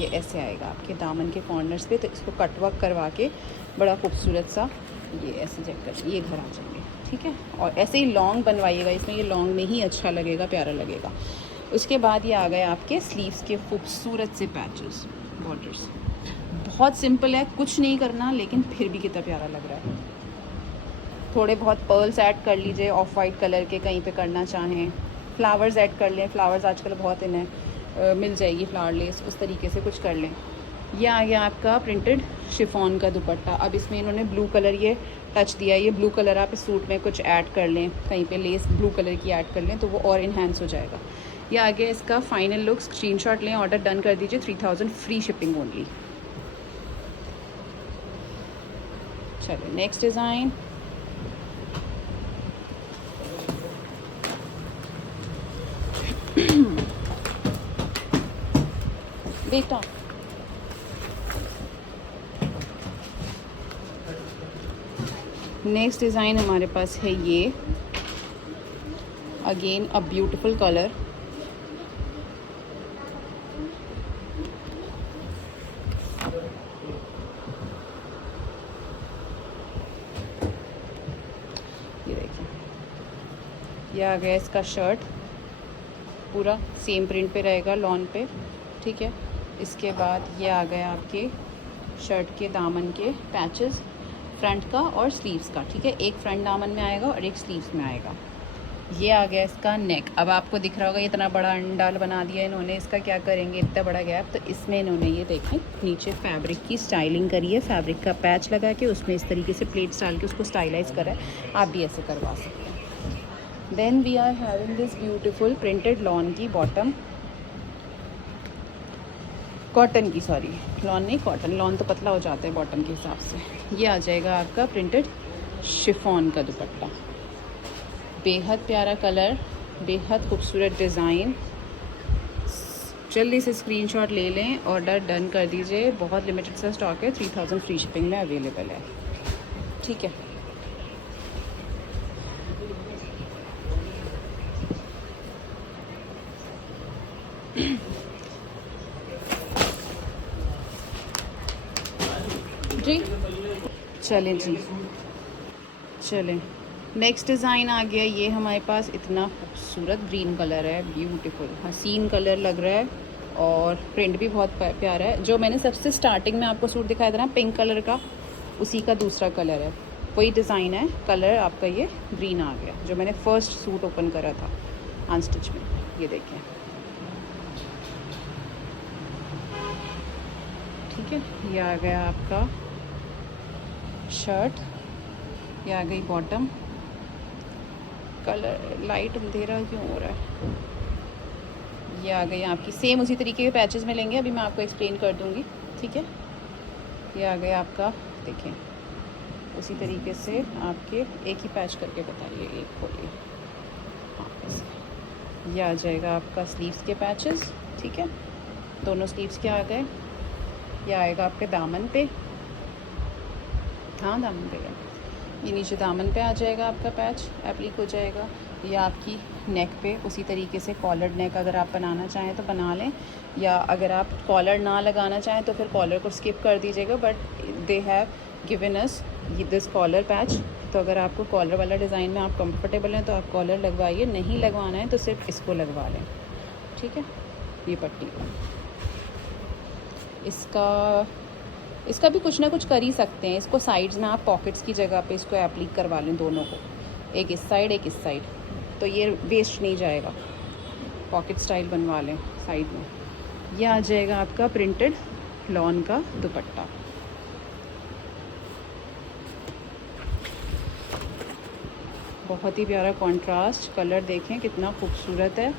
ये ऐसे आएगा आपके दामन के कॉर्नर्स पे। तो इसको कटवर्क करवा के बड़ा खूबसूरत सा ये ऐसे चेक कर, ये घर आ जाएंगे। ठीक है, और ऐसे ही लॉन्ग बनवाइएगा, इसमें ये लॉन्ग में ही अच्छा लगेगा, प्यारा लगेगा। उसके बाद ये आ गए आपके स्लीव्स के खूबसूरत से पैचेस, बॉर्डर्स। बहुत सिंपल है, कुछ नहीं करना, लेकिन फिर भी कितना प्यारा लग रहा है। थोड़े बहुत पर्ल्स ऐड कर लीजिए, ऑफ वाइट कलर के कहीं पे करना चाहें, फ्लावर्स ऐड कर लें, फ्लावर्स आजकल बहुत इन है, मिल जाएगी फ्लावर लेस, उस तरीके से कुछ कर लें। ये आ गया आपका प्रिंटेड शिफॉन का दुपट्टा। अब इसमें इन्होंने ब्लू कलर ये टच दिया, ये ब्लू कलर आप इस सूट में कुछ ऐड कर लें, कहीं पे लेस ब्लू कलर की ऐड कर लें तो वो और इन्हेंस हो जाएगा। ये आ गया इसका फाइनल लुक। स्क्रीनशॉट लें, ऑर्डर डन कर दीजिए। 3000 फ्री शिपिंग ओनली। चलो नेक्स्ट डिज़ाइन, बेटा नेक्स्ट डिज़ाइन हमारे पास है ये, अगेन अ ब्यूटीफुल कलर। ये देखिए, ये आ गया इसका शर्ट, पूरा सेम प्रिंट पे रहेगा लॉन पे। ठीक है, इसके बाद ये आ गया आपके शर्ट के दामन के पैचेस, फ्रंट का और स्लीव्स का। ठीक है, एक फ्रंट दामन में आएगा और एक स्लीव्स में आएगा। ये आ गया इसका नेक। अब आपको दिख रहा होगा इतना बड़ा अंडाल बना दिया इन्होंने, इसका क्या करेंगे, इतना बड़ा गैप। तो इसमें इन्होंने ये देखें नीचे फैब्रिक की स्टाइलिंग करी है, फैब्रिक का पैच लगा के उसमें इस तरीके से प्लेट्स डाल के उसको स्टाइलाइज करा है। आप भी ऐसे करवा सकते हैं। Then we are having this beautiful printed lawn की बॉटम, कॉटन की, सॉरी लॉन नहीं कॉटन, लॉन तो पतला हो जाता है बॉटम के हिसाब से। ये आ जाएगा आपका प्रिंटेड शिफॉन का दुपट्टा, बेहद प्यारा कलर, बेहद खूबसूरत डिज़ाइन। जल्दी से स्क्रीनशॉट ले लें, ऑर्डर डन कर दीजिए। बहुत लिमिटेड सा स्टॉक है, 3000 फ्री शिपिंग में अवेलेबल है। ठीक है, जी चलें जी, चलें। नेक्स्ट डिज़ाइन आ गया, ये हमारे पास इतना खूबसूरत ग्रीन कलर है, ब्यूटीफुल हसीन कलर लग रहा है और प्रिंट भी बहुत प्यारा है। जो मैंने सबसे स्टार्टिंग में आपको सूट दिखाया था ना पिंक कलर का, उसी का दूसरा कलर है, वही डिज़ाइन है। कलर आपका ये ग्रीन आ गया, जो मैंने फ़र्स्ट सूट ओपन करा था अनस्टिच में। ये देखें, ठीक है। ये आ गया आपका शर्ट, ये आ गई बॉटम। कलर लाइट अंधेरा क्यों हो रहा है। ये आ गई आपकी सेम उसी तरीके के पैचेस में लेंगे, अभी मैं आपको एक्सप्लेन कर दूँगी, ठीक है। ये आ गया आपका, देखें उसी तरीके से आपके एक ही पैच करके बताइए, एक खोलिए, हाँ ऐसे। ये आ जाएगा आपका स्लीव्स के पैचेस, ठीक है। दोनों स्लीव्स के आ गए। ये आएगा आपके दामन पे, हाँ दामन पे है। ये नीचे दामन पे आ जाएगा आपका पैच, एप्लिक हो जाएगा। ये आपकी नेक पे उसी तरीके से कॉलर नेक अगर आप बनाना चाहें तो बना लें, या अगर आप कॉलर ना लगाना चाहें तो फिर कॉलर को स्किप कर दीजिएगा। But they have given us this collar patch, तो अगर आपको कॉलर वाला डिज़ाइन में आप कंफर्टेबल हैं तो आप कॉलर लगवाइए, नहीं लगवाना है तो सिर्फ इसको लगवा लें, ठीक है। ये पट्टी का इसका भी कुछ ना कुछ कर ही सकते हैं। इसको साइड्स में आप पॉकेट्स की जगह पे इसको एप्लिक करवा लें, दोनों को, एक इस साइड एक इस साइड, तो ये वेस्ट नहीं जाएगा। पॉकेट स्टाइल बनवा लें साइड में। ये आ जाएगा आपका प्रिंटेड लॉन का दुपट्टा, बहुत ही प्यारा कॉन्ट्रास्ट कलर, देखें कितना खूबसूरत है।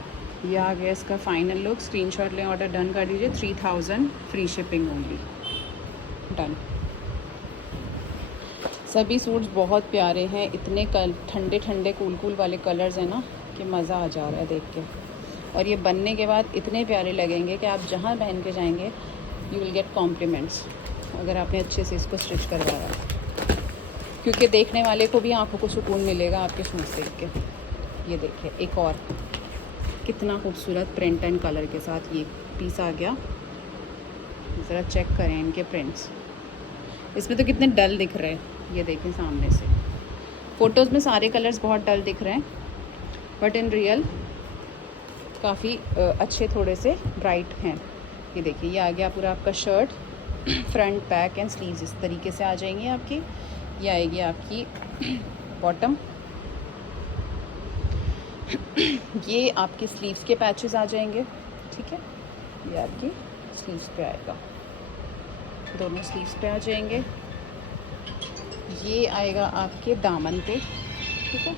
ये आ गया इसका फाइनल लुक। स्क्रीनशॉट लें, ऑर्डर डन कर दीजिए। 3000 फ्री शिपिंग ओनली, डन। सभी सूट्स बहुत प्यारे हैं, इतने ठंडे ठंडे कूल कूल वाले कलर्स हैं ना कि मज़ा आ जा रहा है देख के। और ये बनने के बाद इतने प्यारे लगेंगे कि आप जहाँ पहन के जाएंगे यू विल गेट कॉम्प्लीमेंट्स, अगर आपने अच्छे से इसको स्टिच करवाया, क्योंकि देखने वाले को भी आंखों को सुकून मिलेगा आपके सूट्स देख के। ये देखिए एक और कितना खूबसूरत प्रिंट एंड कलर के साथ ये पीस आ गया। ज़रा चेक करें इनके प्रिंट्स, इसमें तो कितने डल दिख रहे हैं। ये देखें सामने से, फ़ोटोज़ में सारे कलर्स बहुत डल दिख रहे हैं, बट इन रियल काफ़ी अच्छे थोड़े से ब्राइट हैं। ये देखिए, ये आ गया पूरा आपका shirt, front back and sleeves इस तरीके से आ जाएंगी आपकी। ये आएगी आपकी बॉटम, ये आपकी स्लीव्स के पैचेस आ जाएंगे, ठीक है। ये आपकी स्लीव्स पे आएगा, दोनों स्लीव्स पे आ जाएंगे। ये आएगा आपके दामन पे, ठीक है।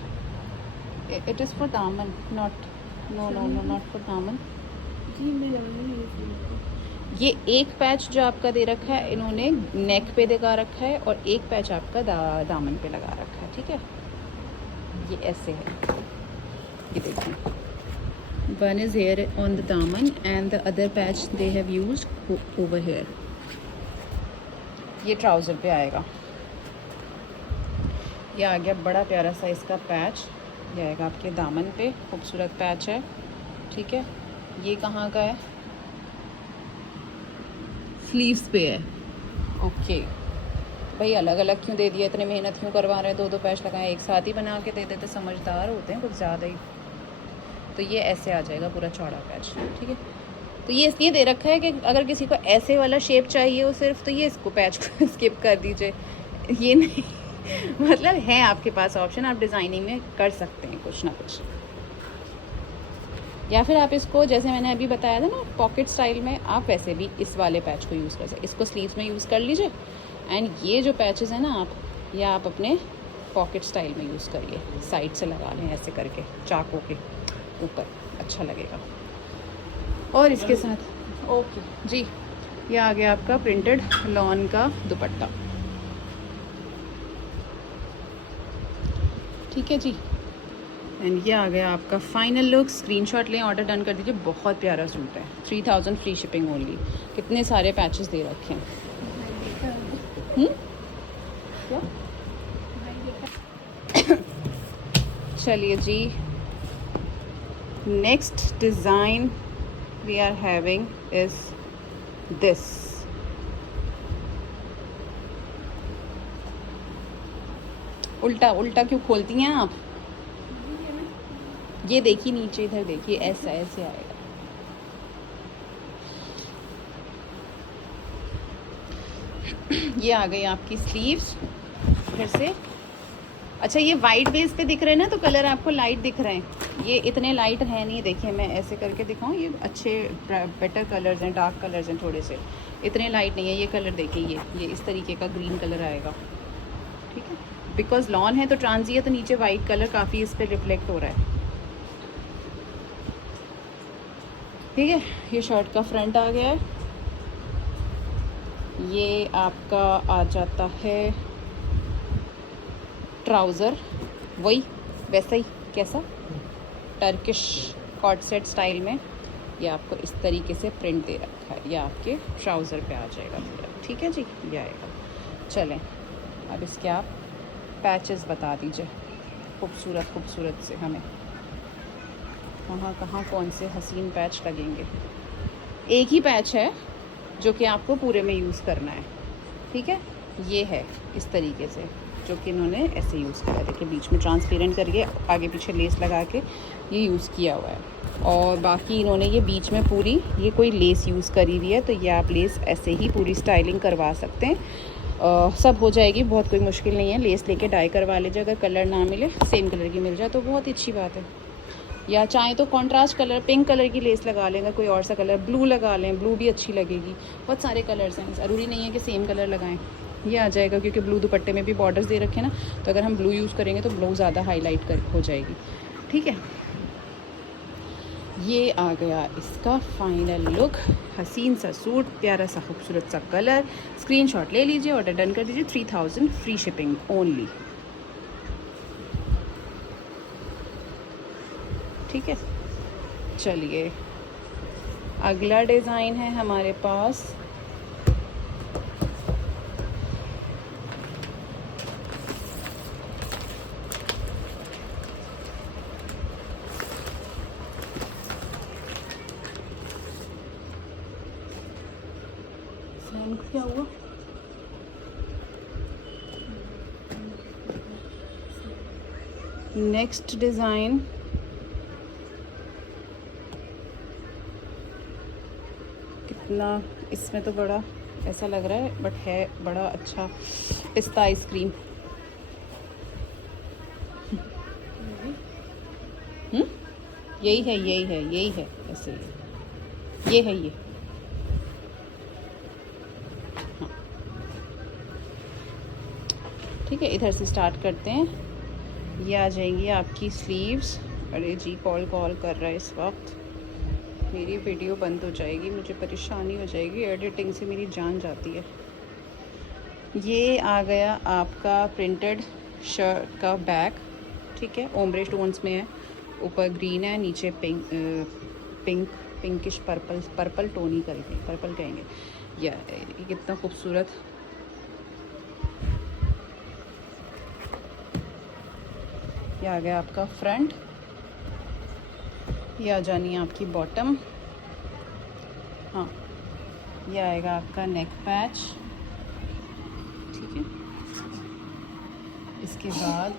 इट इज़ फॉर दामन, नॉट नॉट फॉर दामन। ये एक पैच जो आपका दे रखा है इन्होंने नेक पे दिखा रखा है, और एक पैच आपका दामन पे लगा रखा है, ठीक है। ये ऐसे है, ये देखिए, one is here on the दामन and the other patch they have used over here. ये ट्राउज़र पे आएगा। ये आ गया बड़ा प्यारा सा इसका पैच, ये आएगा आपके दामन पे, खूबसूरत पैच है, ठीक है। ये कहाँ का है, स्लीव्स पे है, ओके। भाई अलग अलग क्यों दे दिया, इतने मेहनत क्यों करवा रहे हैं, दो दो पैच लगाए, एक साथ ही बना के दे देते, समझदार होते हैं कुछ ज़्यादा ही। तो ये ऐसे आ जाएगा पूरा चौड़ा पैच, ठीक है। तो ये इसलिए दे रखा है कि अगर किसी को ऐसे वाला शेप चाहिए हो सिर्फ, तो ये इसको पैच को स्किप कर दीजिए, ये नहीं मतलब है आपके पास ऑप्शन, आप डिज़ाइनिंग में कर सकते हैं कुछ ना कुछ। या फिर आप इसको जैसे मैंने अभी बताया था ना पॉकेट स्टाइल में, आप वैसे भी इस वाले पैच को यूज़ कर सकते, इसको स्लीव्स में यूज़ कर लीजिए। एंड ये जो पैचेस हैं ना आप, या आप अपने पॉकेट स्टाइल में यूज़ करिए, साइड से लगा लें ऐसे करके चाकों के ऊपर, अच्छा लगेगा। और इसके साथ ओके जी, ये आ गया आपका प्रिंटेड लॉन का दुपट्टा, ठीक है जी। एंड ये आ गया आपका फाइनल लुक। स्क्रीनशॉट लें, ऑर्डर डन कर दीजिए। बहुत प्यारा सूट है, 3000 फ्री शिपिंग ओनली। कितने सारे पैचेस दे रखे हैं। क्या चलिए जी, next design we are having is this. उल्टा उल्टा क्यों खोलती हैं आप? ये देखिए नीचे, इधर देखिए, ऐसा ऐसे आएगा। ये आ गई आपकी स्लीव्स फिर से। अच्छा, ये वाइट बेस पे दिख रहे हैं ना, तो कलर आपको लाइट दिख रहे हैं। ये इतने लाइट हैं नहीं, देखिए मैं ऐसे करके दिखाऊं, ये अच्छे बेटर कलर्स हैं, डार्क कलर्स हैं थोड़े से, इतने लाइट नहीं है। ये कलर देखिए, ये इस तरीके का ग्रीन कलर आएगा, ठीक है। बिकॉज लॉन है तो ट्रांजी है, तो नीचे वाइट कलर काफ़ी इस पर रिफ्लेक्ट हो रहा है, ठीक है। ये शर्ट का फ्रंट आ गया है। ये आपका आ जाता है ट्राउज़र, वही वैसा ही, कैसा टर्किश कॉट सेट स्टाइल में। ये आपको इस तरीके से प्रिंट दे रखा है, ये आपके ट्राउज़र पे आ जाएगा पूरा, ठीक है जी, ये आएगा। चलें, अब इसके आप पैचेस बता दीजिए खूबसूरत खूबसूरत से, हमें कहाँ कहाँ कौन से हसीन पैच लगेंगे। एक ही पैच है जो कि आपको पूरे में यूज़ करना है, ठीक है। ये है इस तरीके से, जो कि इन्होंने ऐसे यूज़ किया है, देखिए बीच में ट्रांसपेरेंट करके आगे पीछे लेस लगा के ये यूज़ किया हुआ है। और बाकी इन्होंने ये बीच में पूरी ये कोई लेस यूज़ करी हुई है, तो ये आप लेस ऐसे ही पूरी स्टाइलिंग करवा सकते हैं। सब हो जाएगी, बहुत कोई मुश्किल नहीं है। लेस लेके डाई करवा लीजिए, अगर कलर ना मिले सेम कलर की मिल जाए तो बहुत ही अच्छी बात है। या चाहें तो कॉन्ट्रास्ट कलर पिंक कलर की लेस लगा लेंगे, कोई और सा कलर ब्लू लगा लें, ब्लू भी अच्छी लगेगी। बहुत सारे कलर्स हैं, ज़रूरी नहीं है कि सेम कलर लगाएं। ये आ जाएगा क्योंकि ब्लू दुपट्टे में भी बॉर्डर्स दे रखे हैं ना, तो अगर हम ब्लू यूज़ करेंगे तो ब्लू ज़्यादा हाईलाइट कर हो जाएगी, ठीक है। ये आ गया इसका फाइनल लुक, हसीन सा सूट, प्यारा सा खूबसूरत सा कलर। स्क्रीनशॉट ले लीजिए, ऑर्डर डन कर दीजिए। 3000 फ्री शिपिंग ओनली, ठीक है। चलिए, अगला डिज़ाइन है हमारे पास क्या हुआ, नेक्स्ट डिज़ाइन कितना, इसमें तो बड़ा ऐसा लग रहा है, बट है बड़ा अच्छा पिस्ता आइसक्रीम। यही है, यही है, यही है, ऐसे ये है ये, हाँ, ठीक है। इधर से स्टार्ट करते हैं। ये आ जाएंगी आपकी स्लीव्स। अरे जी, कॉल कर रहा है इस वक्त, मेरी वीडियो बंद हो जाएगी, मुझे परेशानी हो जाएगी, एडिटिंग से मेरी जान जाती है। ये आ गया आपका प्रिंटेड शर्ट का बैक, ठीक है। ओम्ब्रे टोन्स में है, ऊपर ग्रीन है, नीचे पिंकिश पर्पल टोन ही करेंगे, पर्पल कहेंगे। ये कितना खूबसूरत, ये आ गया आपका फ्रंट। ये आ जानी है आपकी बॉटम, हाँ। ये आएगा आपका नेक पैच, ठीक है। इसके बाद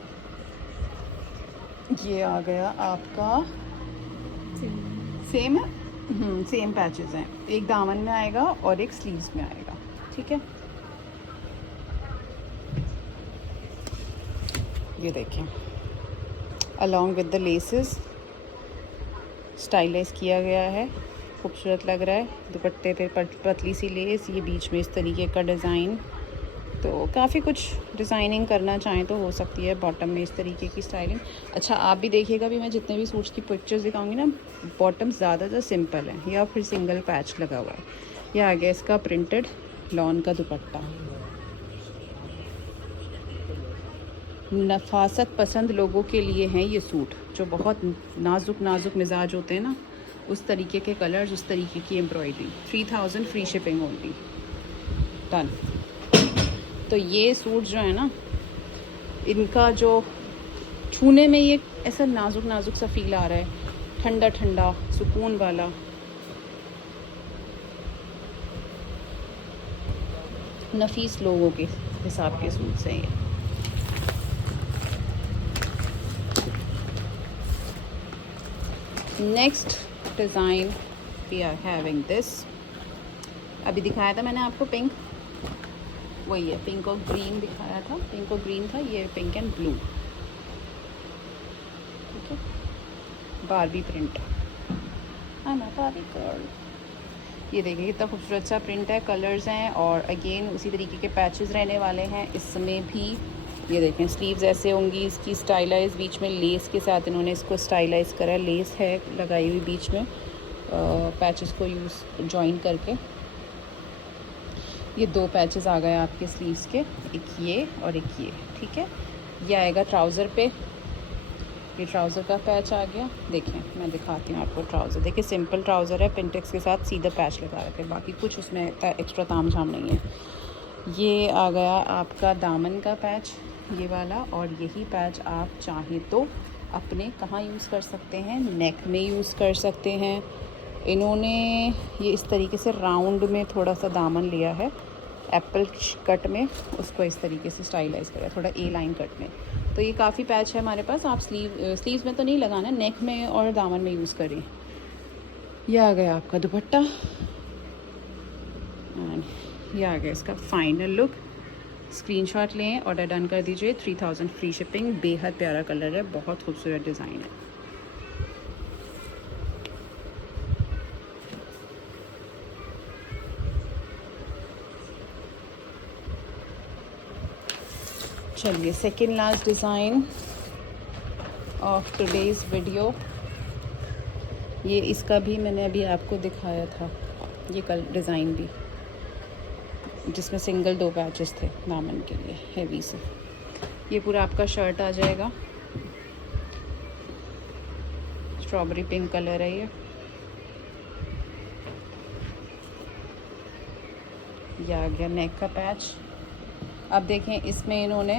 ये आ गया आपका सेम है, सेम पैचेस हैं, एक दामन में आएगा और एक स्लीव्स में आएगा, ठीक है। ये देखें, along with the laces stylise किया गया है, खूबसूरत लग रहा है। दुपट्टे पे पतली सी लेस, ये बीच में इस तरीके का डिज़ाइन, तो काफ़ी कुछ डिज़ाइनिंग करना चाहें तो हो सकती है। बॉटम में इस तरीके की स्टाइलिंग। अच्छा, आप भी देखिएगा, भी मैं जितने भी सूट्स की पिक्चर्स दिखाऊंगी ना, बॉटम ज़्यादातर सिंपल है या फिर सिंगल पैच लगा हुआ है। ये आ गया इसका प्रिंटेड लॉन का दुपट्टा। नफासत पसंद लोगों के लिए हैं ये सूट, जो बहुत नाजुक नाजुक मिजाज होते हैं ना, उस तरीके के कलर्स, उस तरीके की embroidery. 3000 free shipping only, done. तो ये सूट जो है ना, इनका जो छूने में ये ऐसा नाजुक नाजुक सा फील आ रहा है, ठंडा ठंडा सुकून वाला। नफीस लोगों के हिसाब के सूट्स हैं ये। Next design we are having this. अभी दिखाया था मैंने आपको पिंक, वही है, पिंक और ग्रीन दिखाया था, पिंक और ग्रीन था, ये पिंक एंड ब्लू। ठीक है, बारबी प्रिंट, हाँ ना बारबी गर्ल। ये देखिए कितना खूबसूरत सा प्रिंट है, कलर्स हैं, और अगेन उसी तरीके के पैचेस रहने वाले हैं इसमें भी। ये देखें स्लीव्स ऐसे होंगी, इसकी स्टाइलाइज बीच में लेस के साथ इन्होंने इसको स्टाइलाइज करा, लेस है लगाई हुई बीच में पैचेस को यूज़ जॉइन करके। ये 2 पैचेस आ गए आपके स्लीव्स के, एक ये और एक ये। ठीक है, ये आएगा ट्राउज़र पे, ये ट्राउज़र का पैच आ गया। देखें मैं दिखाती हूँ आपको ट्राउज़र। देखिए सिंपल ट्राउज़र है, पिंटेक्स के साथ सीधा पैच लगा रखे, बाकी कुछ उसमें एक्स्ट्रा ताम झाम नहीं है। ये आ गया आपका दामन का पैच, ये वाला, और यही पैच आप चाहें तो अपने कहाँ यूज़ कर सकते हैं, नेक में यूज़ कर सकते हैं। इन्होंने ये इस तरीके से राउंड में थोड़ा सा दामन लिया है, एप्पल कट में उसको इस तरीके से स्टाइलाइज़ करा, थोड़ा ए लाइन कट में। तो ये काफ़ी पैच है हमारे पास, आप स्लीव्स में तो नहीं लगाना, नेक में और दामन में यूज़ करें। यह आ गया आपका दुपट्टा, एंड यह आ गया इसका फाइनल लुक। स्क्रीनशॉट लें, ऑर्डर डन कर दीजिए, 3000 फ्री शिपिंग। बेहद प्यारा कलर है, बहुत खूबसूरत डिज़ाइन है। चलिए second last design of today's video, ये इसका भी मैंने अभी आपको दिखाया था, ये कल डिज़ाइन भी, जिसमें सिंगल 2 पैचेस थे दामन के लिए हैवी से। ये पूरा आपका शर्ट आ जाएगा, स्ट्रॉबेरी पिंक कलर है ये आ गया नेक का पैच। अब देखें इसमें इन्होंने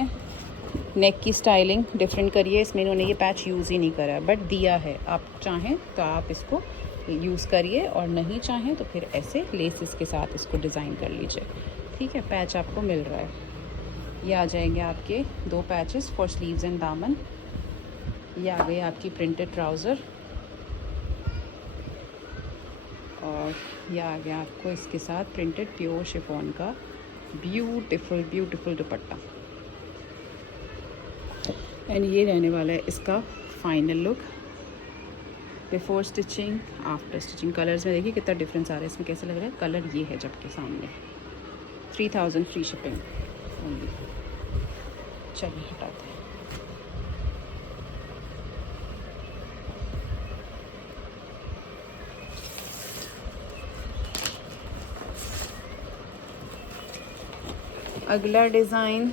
नेक की स्टाइलिंग डिफरेंट करी है, इसमें इन्होंने ये पैच यूज़ ही नहीं करा है, बट दिया है। आप चाहें तो आप इसको यूज़ करिए, और नहीं चाहें तो फिर ऐसे लेसेस के साथ इसको डिज़ाइन कर लीजिए। ठीक है, पैच आपको मिल रहा है। ये आ जाएंगे आपके 2 पैचेस फॉर स्लीव्स एंड दामन। ये आ गई आपकी प्रिंटेड ट्राउज़र, और यह आ गया आपको इसके साथ प्रिंटेड प्योर शिफॉन का ब्यूटीफुल ब्यूटीफुल दुपट्टा। एंड ये रहने वाला है इसका final look before stitching, after stitching. Colours में देखिए कितना डिफरेंस आ रहा है इसमें, कैसा लग रहा है कलर ये है जब के सामने। 3000 फ्री शिपिंग ओनली। चलिए हटाते हैं। अगला डिज़ाइन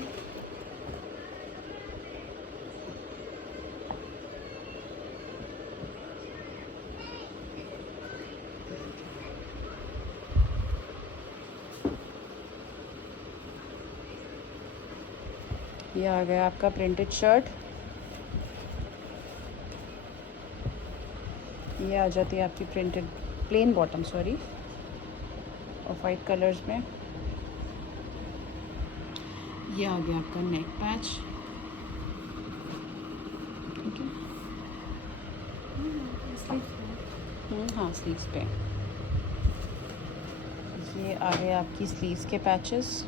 ये आ गया आपका प्रिंटेड शर्ट। ये आ जाती है आपकी प्रिंटेड प्लेन बॉटम, सॉरी, और वाइट कलर्स में। ये आ गया आपका नेक पैच। ठीक है, हाँ स्लीव्स पे। ये आ गए आपकी स्लीव्स के पैचेस,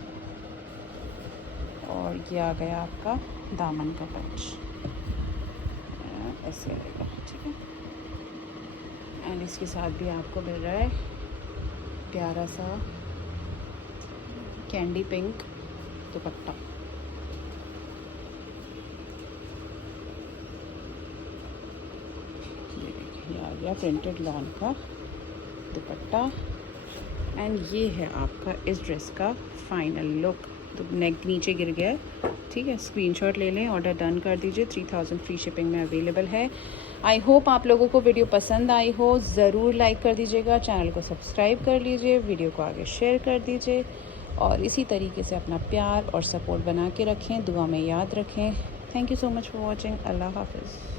और ये आ गया आपका दामन का पैच, ऐसे आएगा। ठीक है, एंड इसके साथ भी आपको मिल रहा है प्यारा सा कैंडी पिंक दुपट्टा। ये देखिए, ये आ गया प्रिंटेड लॉन का दुपट्टा, एंड ये है आपका इस ड्रेस का फाइनल लुक। तो नेक नीचे गिर गया है। ठीक है, स्क्रीनशॉट ले लें, ऑर्डर डन कर दीजिए, 3000 फ्री शिपिंग में अवेलेबल है। आई होप आप लोगों को वीडियो पसंद आई हो। ज़रूर लाइक कर दीजिएगा, चैनल को सब्सक्राइब कर लीजिए, वीडियो को आगे शेयर कर दीजिए, और इसी तरीके से अपना प्यार और सपोर्ट बना के रखें, दुआ में याद रखें। Thank you so much for watching. अल्लाह हाफिज़।